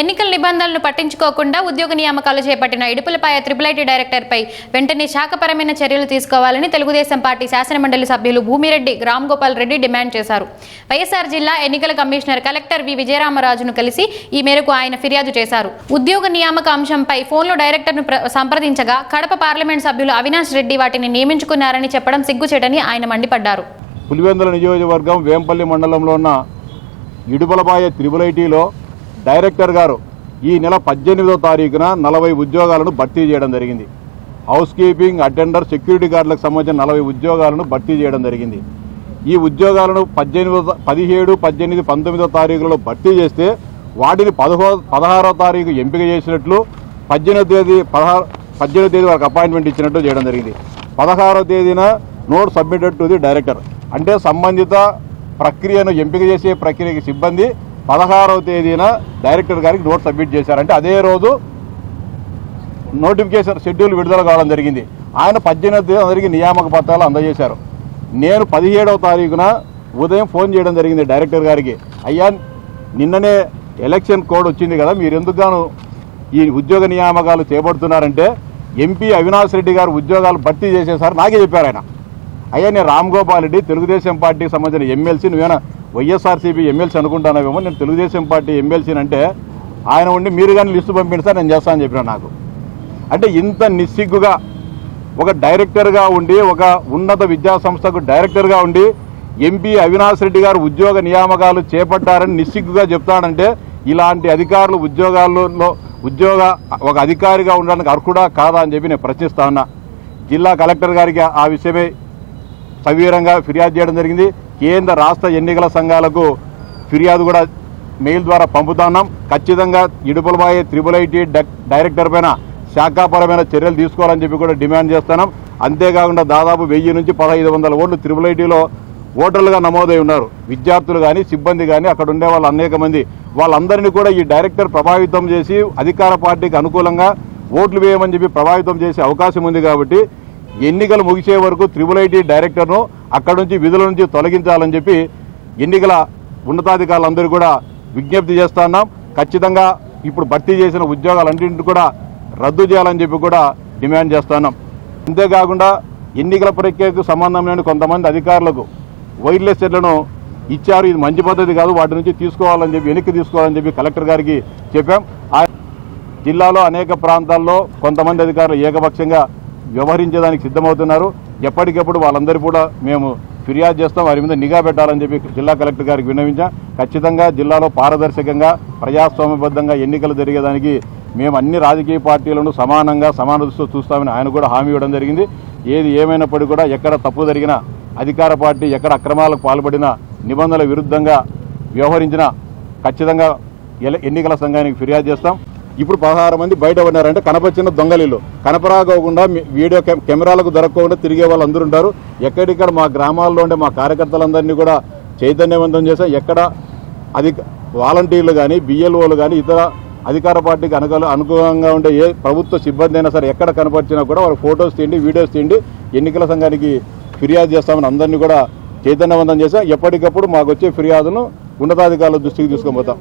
ఎన్నికల నిబంధనలను పట్టించుకోకుండా ఉద్యోగ నియామకాలు చేపట్టిన ఇడుపులపాయ త్రిపుల్ ఐటీ డైరెక్టర్పై వెంటనే శాఖపరమైన చర్యలు తీసుకోవాలని తెలుగుదేశం పార్టీ శాసనమండలి సభ్యులు భూమిరెడ్డి రామ్ గోపాల్ రెడ్డి డిమాండ్ చేశారు. వైఎస్ఆర్ జిల్లా ఎన్నికల కమిషనర్ కలెక్టర్ వి విజయరామరాజును కలిసి ఈ మేరకు ఆయన ఫిర్యాదు చేశారు. ఉద్యోగ నియామక అంశంపై ఫోన్లో డైరెక్టర్ను సంప్రదించగా కడప పార్లమెంట్ సభ్యులు అవినాష్ రెడ్డి వాటిని నియమించుకున్నారని చెప్పడం సిగ్గుచేటని ఆయన మండిపడ్డారు. పులివెందుల నియోజకవర్గం వేంపల్లి మండలంలో ఉన్న ఇడుపలబాయ త్రిబుల్ ఐటీలో డైరెక్టర్ గారు ఈ నెల పద్దెనిమిదో తారీఖున నలభై ఉద్యోగాలను భర్తీ చేయడం జరిగింది. హౌస్ కీపింగ్ అటెండర్ సెక్యూరిటీ గార్డులకు సంబంధించిన నలభై ఉద్యోగాలను భర్తీ చేయడం జరిగింది. ఈ ఉద్యోగాలను పద్దెనిమిదో పదిహేడు పద్దెనిమిది పంతొమ్మిదో తారీఖులలో భర్తీ చేస్తే వాటిని పదహో పదహారో తారీఖు ఎంపిక చేసినట్లు పద్దెనిమిదో తేదీ పదహారు పద్దెనిమిదో తేదీ వరకు అపాయింట్మెంట్ ఇచ్చినట్టు చేయడం జరిగింది. పదహారో తేదీన note submitted to the director. అంటే సంబంధిత ప్రక్రియను ఎంపిక చేసే ప్రక్రియకి సిబ్బంది పదహారవ తేదీన డైరెక్టర్ గారికి నోట్ సబ్మిట్ చేశారంటే అదే రోజు నోటిఫికేషన్ షెడ్యూల్ విడుదల కావడం జరిగింది. ఆయన పద్దెనిమిది తేదీ అందరికీ నియామక పత్రాలు అందజేశారు. నేను పదిహేడవ తారీఖున ఉదయం ఫోన్ చేయడం జరిగింది డైరెక్టర్ గారికి. అయ్యా నిన్ననే ఎలక్షన్ కోడ్ వచ్చింది కదా మీరు ఎందుకు ఈ ఉద్యోగ నియామకాలు చేపడుతున్నారంటే ఎంపీ అవినాష్ రెడ్డి గారు ఉద్యోగాలు భర్తీ చేసేసారు నాకే చెప్పారు ఆయన. అయ్యా నేను రామ్ గోపాల్ రెడ్డి తెలుగుదేశం పార్టీకి సంబంధించిన ఎమ్మెల్సీ నువ్వేనా వైఎస్ఆర్సీపీ ఎమ్మెల్సీ అనుకుంటానేమో నేను తెలుగుదేశం పార్టీ ఎమ్మెల్సీని అంటే ఆయన ఉండి మీరు కానీ లిస్టు పంపించి సార్ నేను చేస్తానని చెప్పిన నాకు. అంటే ఇంత నిస్సిగ్గుగా ఒక డైరెక్టర్గా ఉండి ఒక ఉన్నత విద్యా సంస్థకు డైరెక్టర్గా ఉండి ఎంపీ అవినాష్ రెడ్డి గారు ఉద్యోగ నియామకాలు చేపట్టారని నిస్సిగ్గుగా చెప్తాడంటే ఇలాంటి అధికారులు ఉద్యోగాల్లో ఉద్యోగ ఒక అధికారిగా ఉండడానికి అర్హుడా కాదా అని చెప్పి నేను ప్రశ్నిస్తా ఉన్నా. జిల్లా కలెక్టర్ గారికి ఆ విషయమై సవీరంగా ఫిర్యాదు చేయడం జరిగింది. కేంద్ర రాష్ట్ర ఎన్నికల సంఘాలకు ఫిర్యాదు కూడా మెయిల్ ద్వారా పంపుతున్నాం ఖచ్చితంగా ఇడుపులబాయి త్రిబుల్ ఐటీ డైరెక్టర్ పైన శాఖాపరమైన చర్యలు తీసుకోవాలని చెప్పి కూడా డిమాండ్ చేస్తున్నాం. అంతేకాకుండా దాదాపు వెయ్యి నుంచి పదహైదు వందల ఓట్లు త్రిబుల్ ఐటీలో ఓటర్లుగా నమోదై ఉన్నారు. విద్యార్థులు కానీ సిబ్బంది కానీ అక్కడ ఉండే వాళ్ళు అనేక మంది. వాళ్ళందరినీ కూడా ఈ డైరెక్టర్ ప్రభావితం చేసి అధికార పార్టీకి అనుకూలంగా ఓట్లు వేయమని చెప్పి ప్రభావితం చేసే అవకాశం ఉంది కాబట్టి ఎన్నికలు ముగిసే వరకు త్రిబుల్ ఐటీ డైరెక్టర్ను అక్కడి నుంచి విధుల నుంచి తొలగించాలని చెప్పి ఎన్నికల ఉన్నతాధికారులందరూ కూడా విజ్ఞప్తి చేస్తున్నాం ఖచ్చితంగా ఇప్పుడు భర్తీ చేసిన ఉద్యోగాలన్నింటినీ కూడా రద్దు చేయాలని చెప్పి కూడా డిమాండ్ చేస్తున్నాం అంతేకాకుండా ఎన్నికల ప్రక్రియకు సంబంధం లేని కొంతమంది అధికారులకు వైర్లెస్ సెట్లను ఇచ్చారు. ఇది మంచి పద్ధతి కాదు. వాటి నుంచి తీసుకోవాలని చెప్పి వెనక్కి తీసుకోవాలని చెప్పి కలెక్టర్ గారికి చెప్పాం. ఆ జిల్లాలో అనేక ప్రాంతాల్లో కొంతమంది అధికారులు ఏకపక్షంగా వ్యవహరించేదానికి సిద్ధమవుతున్నారు. ఎప్పటికప్పుడు వాళ్ళందరూ కూడా మేము ఫిర్యాదు చేస్తాం. వారి మీద నిఘా పెట్టాలని చెప్పి జిల్లా కలెక్టర్ గారికి విన్నవించాం. ఖచ్చితంగా జిల్లాలో పారదర్శకంగా ప్రజాస్వామ్యబద్ధంగా ఎన్నికలు జరిగేదానికి మేము అన్ని రాజకీయ పార్టీలను సమానంగా సమాన దృష్టితో చూస్తామని ఆయన కూడా హామీ ఇవ్వడం జరిగింది. ఏది ఏమైనప్పటికీ కూడా ఎక్కడ తప్పు జరిగినా అధికార పార్టీ ఎక్కడ అక్రమాలకు పాల్పడిన నిబంధనల విరుద్ధంగా వ్యవహరించినా ఖచ్చితంగా ఎన్నికల సంఘానికి ఫిర్యాదు చేస్తాం. ఇప్పుడు పదహారు మంది బయట ఉన్నారంటే కనపచ్చిన దొంగలీలు. కనపరాకోకుండా వీడియో కె- కెమెరాలకు దొరకకుండా తిరిగే వాళ్ళు అందరూ ఉంటారు. ఎక్కడిక్కడ మా గ్రామాల్లో ఉండే మా కార్యకర్తలందరినీ కూడా చైతన్యవంతం చేసాం ఎక్కడ అది వాలంటీర్లు కానీ బిఎల్ఓలు కానీ ఇతర అధికార పార్టీకి అనుకూల అనుకూలంగా ఉండే ఏ ప్రభుత్వ సిబ్బంది అయినా సరే ఎక్కడ కనపరిచినా కూడా వారు ఫొటోస్ తీయండి వీడియోస్ తీయండి. ఎన్నికల సంఘానికి ఫిర్యాదు చేస్తామని అందరినీ కూడా చైతన్యవంతం చేసాం ఎప్పటికప్పుడు మాకు వచ్చే ఫిర్యాదును ఉన్నతాధికారుల దృష్టికి తీసుకొని పోతాం.